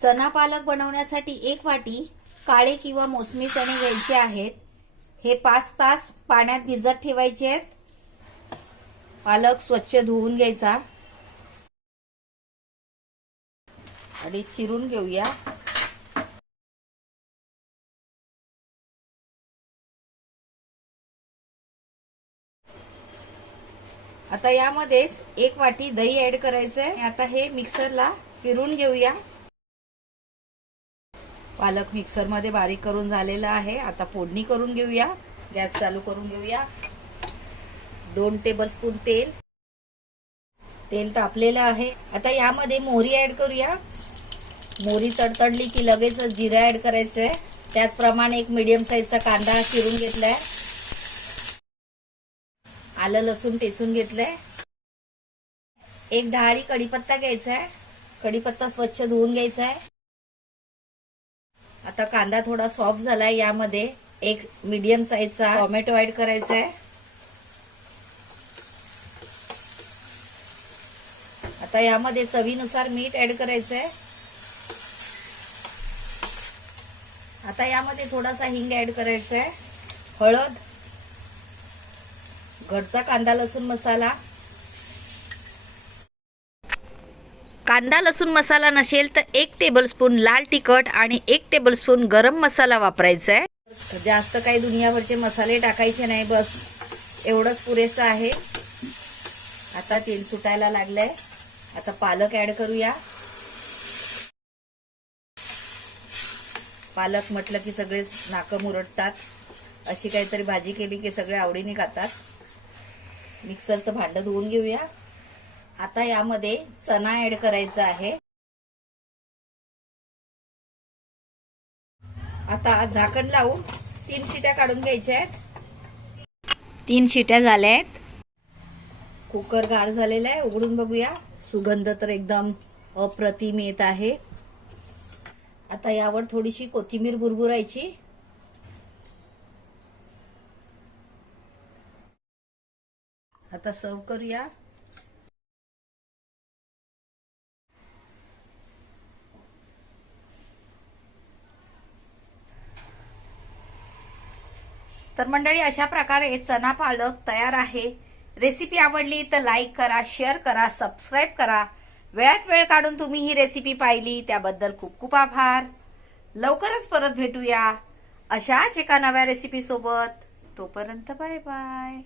चना पालक बनवण्यासाठी एक वाटी काळे किंवा मोसमी चणे घ्यायचे आहेत. हे पाच तास पाण्यात भिजत ठेवायचे आहेत. पालक स्वच्छ धुवून घ्यायचा. आणि चिरून घेऊया. आता यामध्येच एक वाटी दही ऍड करायचंय. आता हे मिक्सरला फिरून घेऊया. पालक मिक्सरमध्ये बारीक करून झालेला आहे. आता फोडणी करून घेऊया. गॅस चालू करून घेऊया. दोन टेबल स्पून तेल. तेल तापलेलं आहे. आता यामध्ये मोहरी ऍड करूया. मोहरी तडतडली की लगेच जिरा ऍड आहे त्याचप्रमाणे एक मिडियम साईजचा कांदा चिरून घेतलाय. आलं लसूण टेचून घेतलंय. एक डहाळी कढीपत्ता घ्यायचा आहे कढीपत्ता स्वच्छ धुवून घ्यायचा आहे आता कांदा थोडा सॉफ्ट झालाय यामध्ये एक मीडियम साईजचा टोमॅटो ऍड करायचा आहे आता यामध्ये चवीनुसार मीठ ऍड करायचं आहे आता यामध्ये थोडासा हिंग ऍड करायचा आहे हळद घरचा कांदा लसूण मसाला कांदा लसूण मसाला नसेल तर एक टेबलस्पून लाल तिखट आणि एक टेबलस्पून गरम मसाला वापरायचा आहे जास्त काही दुनियाभरचे मसाले टाकायचे नाही बस. एवढंच पुरेसं आहे. आता तेल सुटायला लागलंय. आता पालक ऍड करूया. पालक म्हटलं की सगळेच नाकं मुरडतात. अशी काहीतरी भाजी केली की सगळे आवडीने खातात. मिक्सरचं भांडं धुवून घेऊया. आता यामध्ये चना ऍड करायचा आहे. आता झाकण लावून तीन शिट्या काढून घ्यायच्या आहेत. तीन शिट्या झाल्या आहेत कुकर गार झालेला आहे उघडून बघूया. सुगंध तर एकदम अप्रतिम येत आहे. आता यावर थोडीशी कोथिंबीर बुरबुरायची आता सर्व करूया. तर मंडळी अशा प्रकारे चना पालक तयार आहे. रेसिपी आवडली तर लाईक करा शेअर करा सबस्क्राईब करा. वेळात वेळ काढून तुम्ही ही रेसिपी पाहिली त्याबद्दल खूप खूप आभार. लवकरच परत भेटूया अशाच एका नव्या रेसिपी सोबत. तोपर्यंत बाय बाय